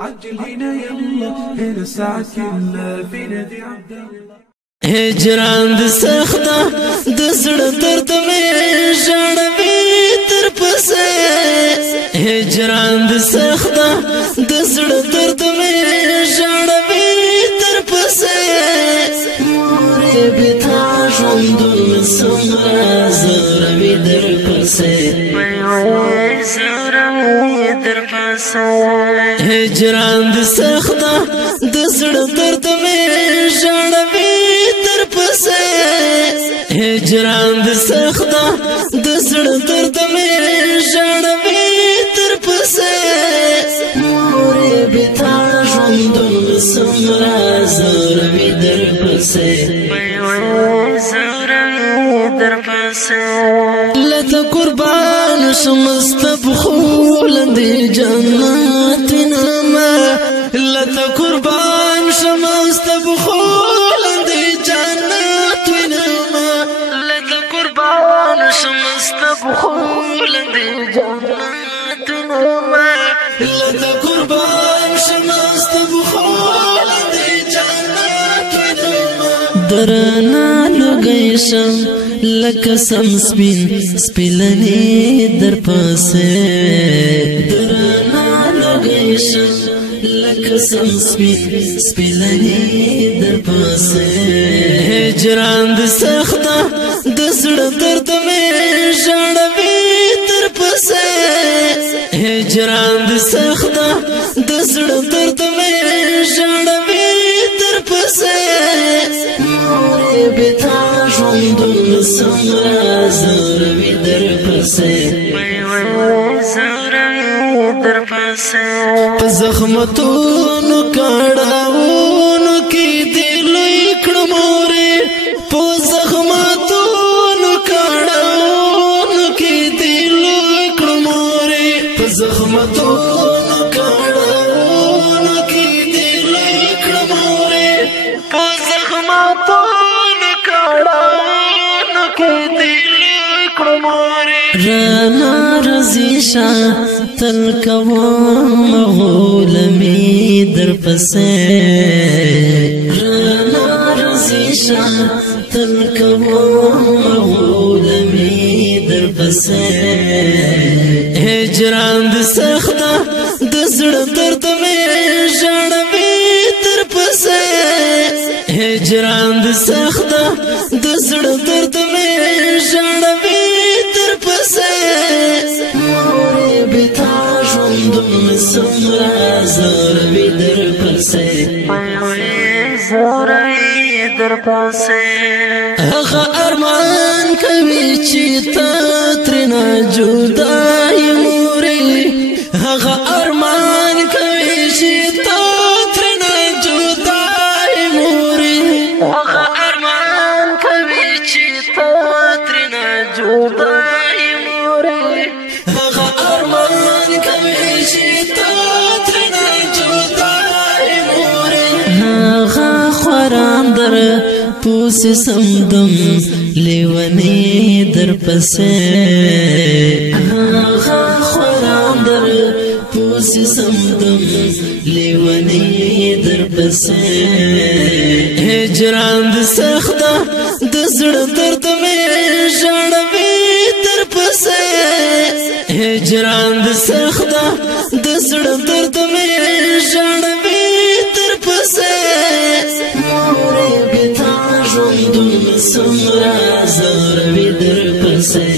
عجل هنا يلا هنا الساعة كلها في نادي عبد الله. هجران د سخته د زړه درد مې ژړوي تر پسې هجران د سخته د زړه درد مې ژړوي تر پسې مورې بتا ژوندون څومره زوروي در پسې زوروي در پسې هجران د سخته د زړه درد مې ژړوي هجران د سخته د زړه درد مې ژړوي تر پسې مورې بتا ژوندون څومره زوروي در پسې زوروي در پسې لته قربان شم ستا پښو لاندې جنت وینمه لته قربان شم ستا پښو بخول دي جنت نما لذا قربان شمست بخول دي جنت نما درنا لغيشم لك سمسبين سپلني در پاسه درنا لغيشم لك سمسبين سپلني در پاسه هجران د سخته د زړه درد مې ژړوي تر پسې هجران د سخته د زړه درد مې ژړوي تر پسې مورې بتا ژوندون څومره زوروي در پسې زوروي در پسې په زخمتونو کړاوونو کې دې لوی کړم مورې په زخمتونو کړاوونو کې دې لوی کړم مورې په زخمتونو کړاوونو کې دې لوی کړم مورې په زخمتونو کړاوونو کې دې لوی کړم مورې رانا رضیشا تل کوم غولمي در پسې رانا رضیشا تل کوم غولمي در پسې هجران د سخته د زړه درد مې ژړوي تر پسې هجران د سخته د زړه درد مې ژړوي تر پسې مورې بتا ژوندون څومره زوروي در پسې زوروي در پسې هغه ارمان کوي چې ته ترنه جدا یې مورې هغه ارمان کوي چې ته ترنه جدا یې مورې هغه ارمان کوي چې ته ترنه جدا یې مورې هغه ارمان کوي چې ته ترنه جدا یې مورې هغه خوران در پوس سمدم لیونی در پسې هغه خوران در پوس سمدم لیونی در پسې هجران د سخته د زړه درد مې ژړوي تر پسې هجران د سخته د زړه درد مې ژړوي تر پسې مورې بتا ژوندون څومره زوروي در پسې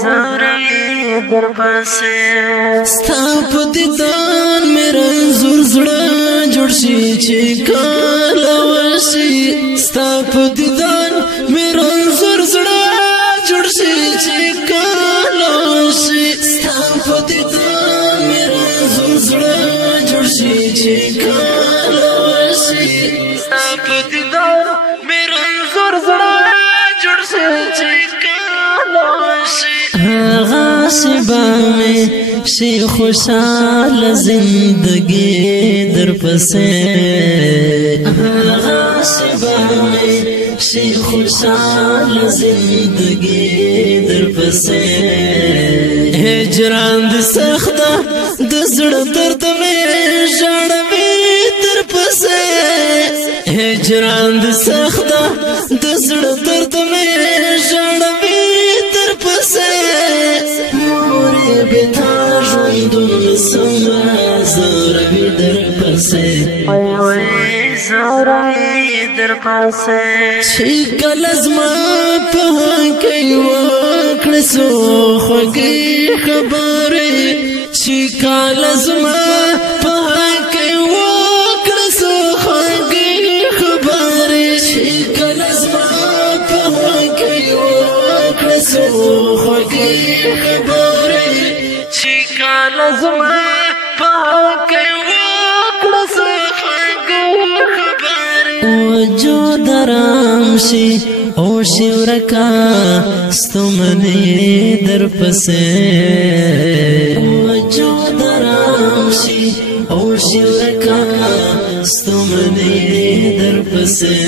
زوروي در پسې ستا په دیدن مې رنځور زړه جوړ شي چې کله وشي ستا په دیدن مې رنځور زړه جوړ شي چې کله وشي ستا په دیدن مې رنځور زړه جوړ شي چې کله وشي ستا په دیدن مې رنځور زړه جوړ شي چې کله وشي هغه شیبه مې شي خوشاله زندګي در پسې هغه شیبه مې شي خوشاله زندګي در پسې هجران د سخته د زړه درد مې ژړوي در پسې هجران د سخته د زړه درد مې ژړوي در پسې مورې بې تا ژوندون څومره زوروي در پسې زوروي در پسې چې کله زما په هکې وکړې څو خوږې خبرې چې کله زما په هکې وکړې څو خوږې خبرې چې کله زما په هکې وکړې څو خوږې خبرې چې کله زما په هکې وکړې څو خوږې خبرې وجود آرام شي او شورکا ستومنی در پسې وجود آرام شي او شورکا ستومنی در پسې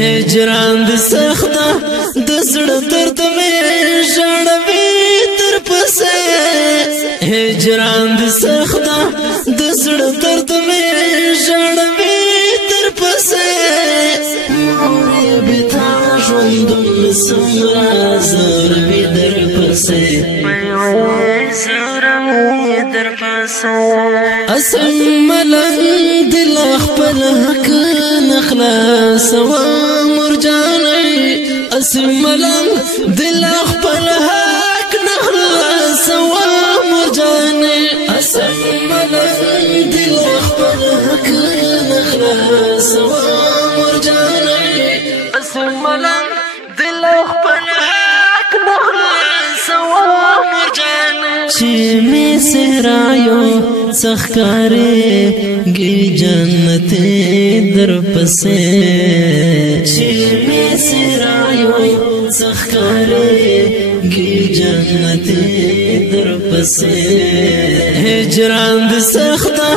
هجران د سخته د زړه درد مې ژړوي در پسې هجران د سخته د زړه درد مې ژړوي در پسې ژوندون څومره زوروي در پسې زوروي در پسې اسم ملنګ دل خپل حق نخلاصوا مرجاني اسم ملنګ دل خپل حق نخلاصوا مرجاني اسم ملنګ دل خپل حق نخلاصوا مرجاني ملنګ دل خپل حق نخلاصوا مرجاني چې می سرایو څخکارې گی جنت در پسې چې می سرایو څخکارې گی جنت در پسې هجران د سخته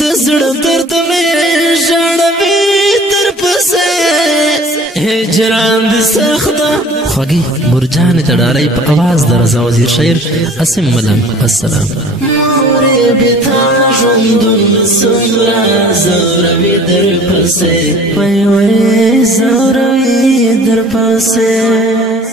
د زړه درد مې ژړوي در پسې هجران د سخته خوږی مرجان تډارای په आवाज د رضا وزیر شاعر اسم ملنګ السلام مورې بې تا ژوندون څومره زوروي در پسې وای وای زوروي در پسې